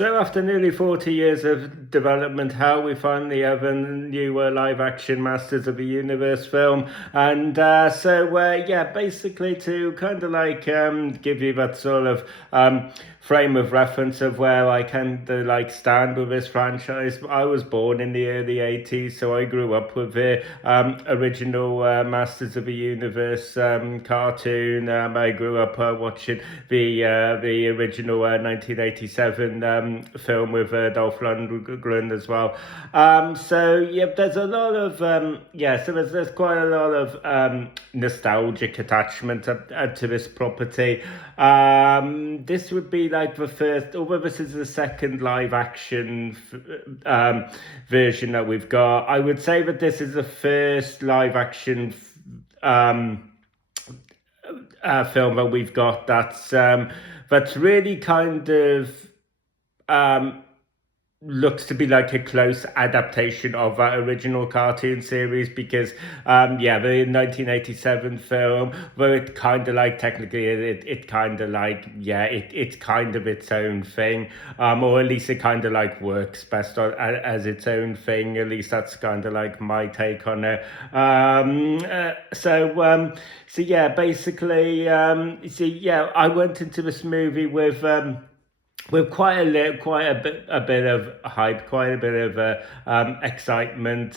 So after nearly 40 years of development hell, we finally have a new live-action Masters of the Universe film. And yeah, basically to kind of give you that sort of frame of reference of where I kind of stand with this franchise. I was born in the early 80s, so I grew up with the original Masters of the Universe cartoon. I grew up watching the original 1987 film with Dolph Lundgren as well. So yeah, there's a lot of so there's quite a lot of nostalgic attachment to this property. This would be like the first, although this is the second live action version that we've got. I would say that this is the first live action film that we've got that's really kind of looks to be like a close adaptation of that original cartoon series, because the 1987 film, where it kind of technically it's kind of its own thing, or at least it kind of works best as its own thing. At least that's kind of my take on it. So yeah, basically, I went into this movie with quite a bit of hype, quite a bit of excitement.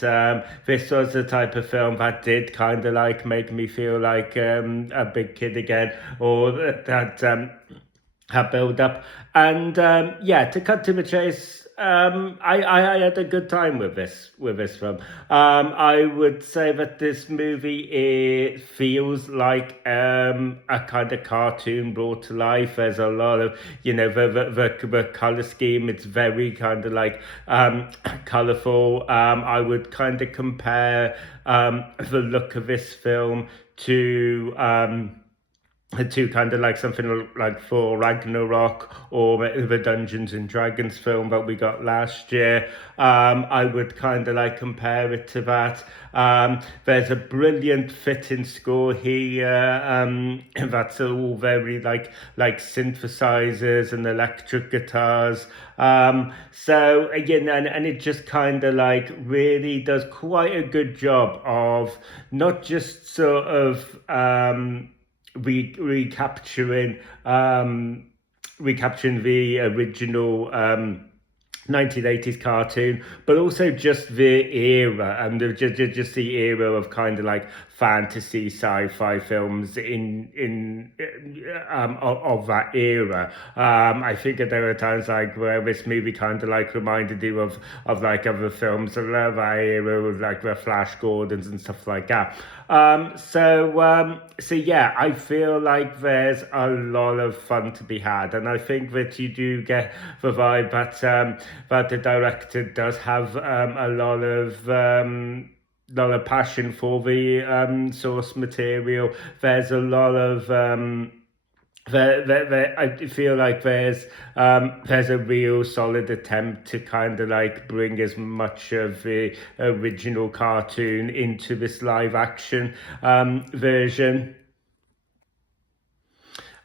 This was the type of film that did kind of make me feel like a big kid again, or that had build up. And to cut to the chase, I had a good time with this film. I would say that this movie feels like a kind of cartoon brought to life. There's a lot of the color scheme. It's very kind of colorful. I would kind of compare the look of this film to kind of something like Thor Ragnarok, or the Dungeons and Dragons film that we got last year. I would kind of compare it to that. There's a brilliant fitting score here. That's all very like synthesizers and electric guitars. So again, and it just kind of really does quite a good job of not just sort of recapturing the original 1980s cartoon, but also just the era, and just the era of kind of fantasy sci-fi films of that era. I think that there are times where this movie kind of reminded you of other films of that era, with the Flash Gordons and stuff like that. So yeah, I feel like there's a lot of fun to be had, and I think that you do get the vibe that the director does have a lot of passion for the source material. There's a lot of I feel like there's a real solid attempt to kind of bring as much of the original cartoon into this live action version.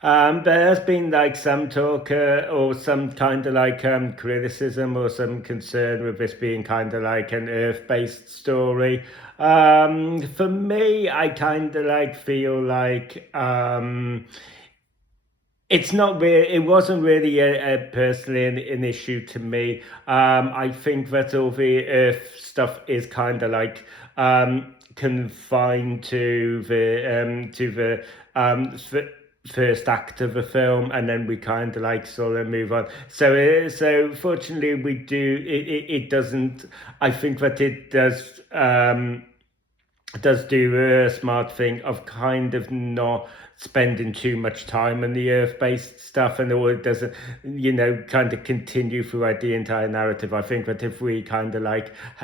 There has been some talk or some kind of criticism or some concern with this being kind of an Earth-based story. For me, I kind of feel like it's not really. It wasn't really personally an issue to me. I think that all the Earth stuff is kind of confined to the first act of the film, and then we kind of sort of move on. So fortunately, we do. It doesn't. I think that it does do a smart thing of kind of not spending too much time on the Earth-based stuff, and it doesn't, kind of continue throughout the entire narrative. I think that if we kind of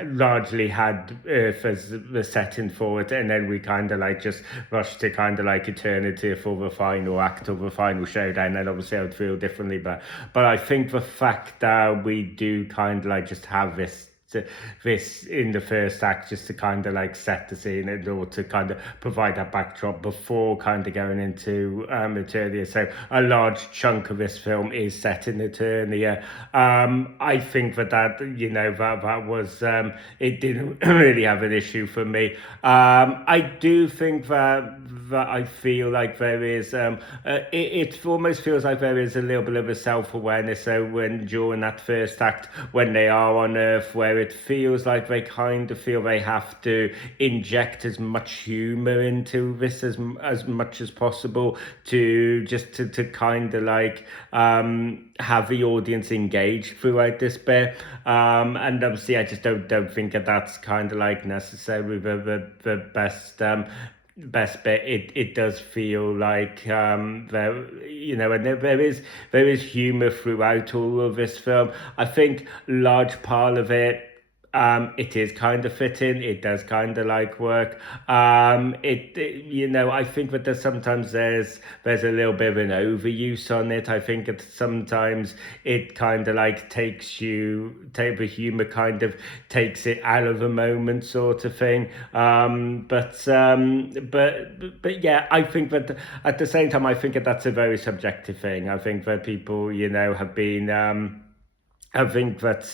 largely had Earth as the setting for it, and then we kind of just rushed to kind of eternity for the final act of the final showdown, then obviously I would feel differently. But I think the fact that we do kind of just have this this in the first act, just to kind of like set the scene and or to kind of provide that backdrop before kind of going into Eternia. So a large chunk of this film is set in Eternia. I think that that was it didn't really have an issue for me. I do think that I feel like there is it almost feels like there is a little bit of a self-awareness. So when during that first act, when they are on Earth, where it feels like they kind of feel they have to inject as much humor into this as much as possible to kind of like have the audience engaged throughout this bit. And obviously I just don't think that's kind of like necessarily the best bit. It does feel like there and there is humor throughout all of this film. I think large part of it, it is kind of fitting. It does kind of like work. I think that there's a little bit of an overuse on it. I think that sometimes it kind of like the humor kind of takes it out of the moment, sort of thing. But yeah, I think that at the same time, I think that that's a very subjective thing. I think that people, have been. I think that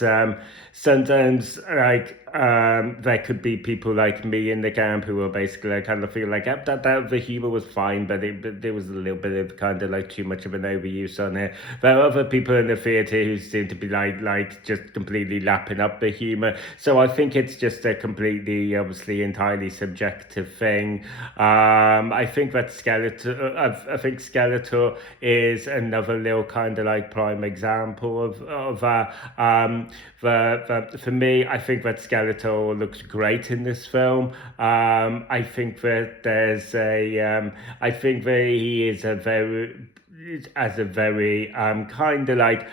sometimes there could be people like me in the camp who are basically like, kind of feel like that the humor was fine, but there was a little bit of kind of like too much of an overuse on it. There are other people in the theatre who seem to be like just completely lapping up the humor. So I think it's just a completely, obviously, entirely subjective thing. I think that Skeletor is another little kind of like prime example of that. For me, I think that Skeletor looks great in this film. I think that I think that he is a very kind of like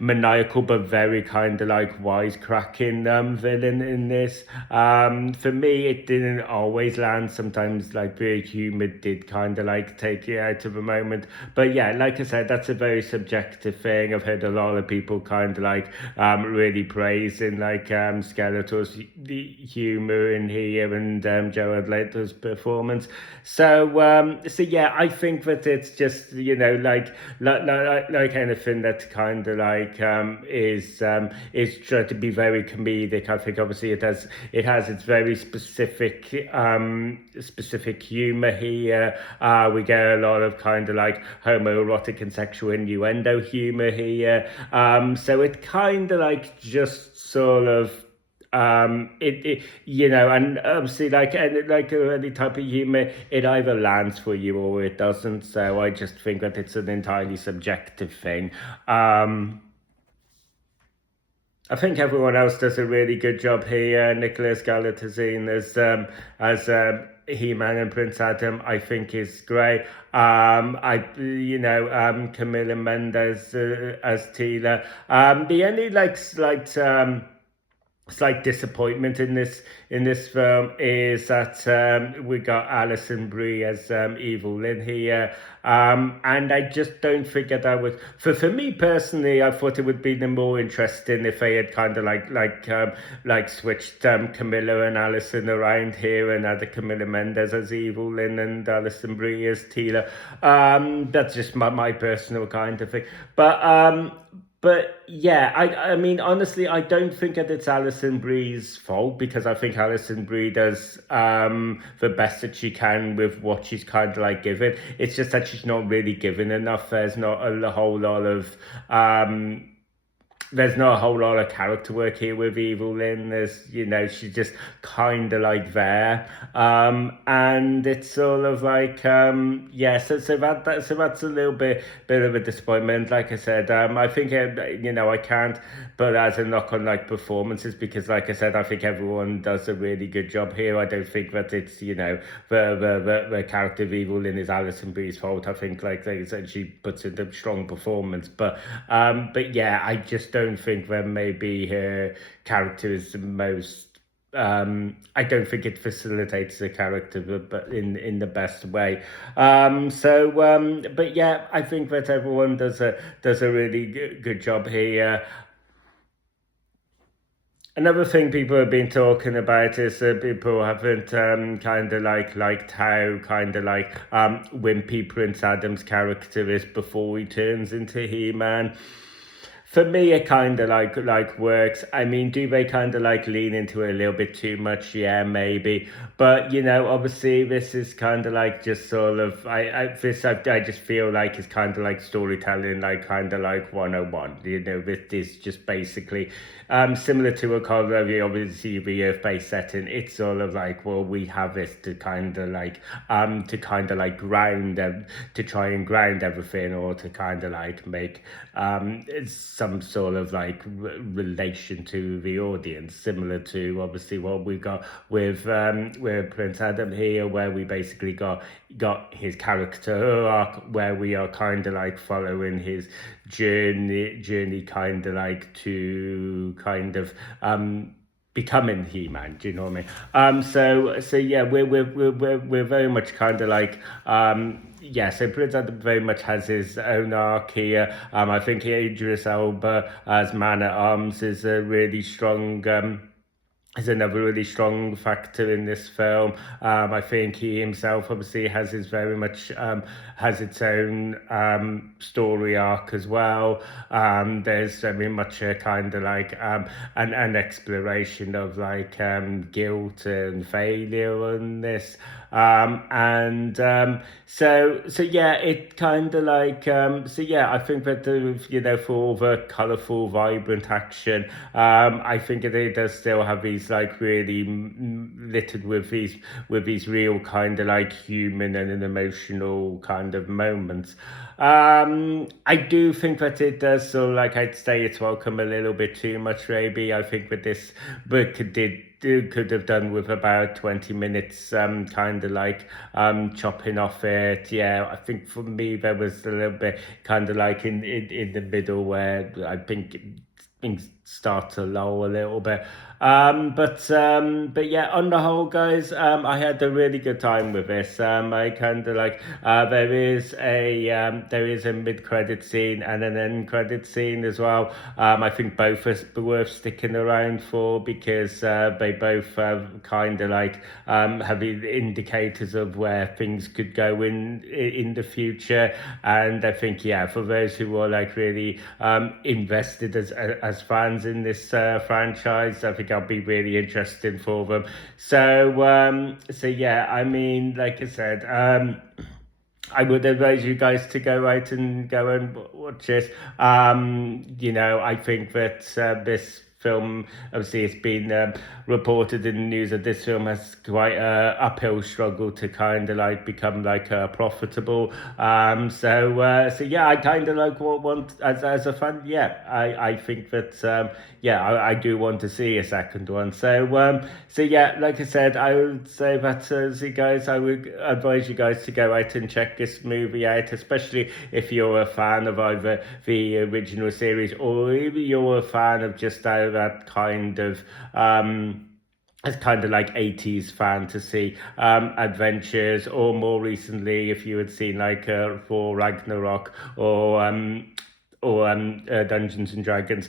maniacal but very kind of like wisecracking villain in this. For me, it didn't always land. Sometimes like the humor did kind of like take you out of a moment. But yeah, like I said, that's a very subjective thing. I've heard a lot of people kind of like really praising like Skeletor's humor in here and Jared Leto's performance. So yeah, I think that it's just like anything that kind of like is trying to be very comedic. I think obviously it has its very specific humor here. We get a lot of kind of like homoerotic and sexual innuendo humor here. So it kind of like just sort of and obviously like any type of humor, it either lands for you or it doesn't. So I just think that it's an entirely subjective thing. I think everyone else does a really good job here. Nicholas Galatazine as He-Man and Prince Adam, I think is great. Camila Mendes as Teela. The only slight disappointment in this film is that we got Alison Brie as Evil Lynn here, and I just don't think that was for me personally. I thought it would be more interesting if they had kind of like switched Camilla and Alison around here and had Camilla Mendes as Evil Lynn and Alison Brie as Teela. That's just my personal kind of thing, But yeah, I mean, honestly, I don't think that it's Alison Brie's fault, because I think Alison Brie does the best that she can with what she's kind of like given. It's just that she's not really given enough. There's not a whole lot of character work here with Evil Lynn. She's just kind of like there, and it's sort of like so that's a little bit of a disappointment. Like I said, I think I can't put as a knock on like performances, because like I said, I think everyone does a really good job here. I don't think that it's the character of Evil Lynn is Alison Brie's fault. I think like they said, she puts in a strong performance, but yeah, I just don't think that maybe her character is the most. I don't think it facilitates the character, but in the best way. But yeah, I think that everyone does a really good job here. Another thing people have been talking about is that people haven't kind of like liked how kind of like wimpy Prince Adam's character is before he turns into He-Man. For me, it kind of like works. I mean, do they kind of like lean into it a little bit too much? Yeah, maybe. But you know, obviously, this is kind of like just sort of I just feel like it's kind of like storytelling, like kind of like 101. You know, this is just basically similar to a Colorado, obviously the Earth-based setting. It's sort of like, well, we have this to kind of like ground them, to try and ground everything, or to kind of like make some sort of like relation to the audience, similar to obviously what we got with Prince Adam here, where we basically got his character arc, where we are kind of like following his journey kind of like to kind of becoming He-Man. Do you know what I mean? So yeah, we're very much kind of like yeah. So Prince Adam very much has his own arc here. I think Idris Elba as Man at Arms is a really strong. Is another really strong factor in this film. I think he himself obviously has his very much has its own story arc as well. There's very much a kind of like an exploration of like guilt and failure in this. So yeah, it kind of like so yeah, I think that you know, for all the colourful, vibrant action, I think that it does still have these like really littered with these real kind of like human and an emotional kind of moments. I do think that it does, so like I'd say it's welcome a little bit too much maybe. I think that this book could have done with about 20 minutes kind of like chopping off it. Yeah, I think for me there was a little bit kind of like in the middle where I think things start to lull a little bit. But yeah, on the whole, guys, I had a really good time with this. I kind of like there is a mid-credit scene and an end-credit scene as well. I think both are worth sticking around for, because they both kind of like have indicators of where things could go in the future. And I think, yeah, for those who are like really invested as fans in this franchise, I think I'll be really interesting for them. So yeah, I mean, like I said, I would advise you guys to go out and go and watch this. You know, I think that this film, obviously it's been reported in the news that this film has quite a uphill struggle to kind of like become like profitable. So yeah, I kind of like want as a fan. Yeah, I think that yeah, I do want to see a second one. So yeah, like I said, I would say that you guys, I would advise you guys to go out and check this movie out, especially if you're a fan of either the original series, or if you're a fan of just that kind of as kind of like 80s fantasy adventures, or more recently if you had seen like Thor Ragnarok, or Dungeons and Dragons.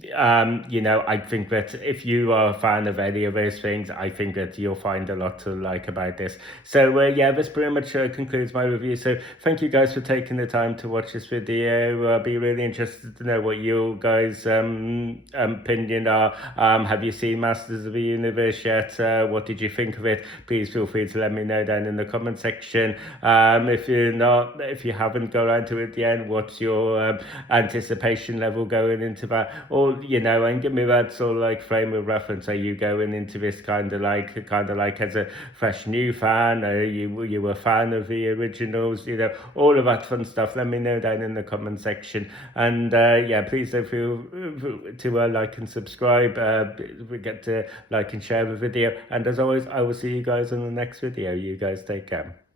You know, I think that if you are a fan of any of those things, I think that you'll find a lot to like about this. So yeah, this pretty much concludes my review. So thank you guys for taking the time to watch this video. I'll be really interested to know what you guys opinion are. Have you seen Masters of the Universe yet? What did you think of it? Please feel free to let me know down in the comment section. If you haven't got around to it yet, what's your anticipation level going into that? Or, you know, and give me that sort of like frame of reference. Are you going into this kind of like as a fresh new fan? Are you a fan of the originals? You know, all of that fun stuff. Let me know down in the comment section. And yeah, please don't feel to like and subscribe. Forget to like and share the video. And as always, I will see you guys in the next video. You guys take care.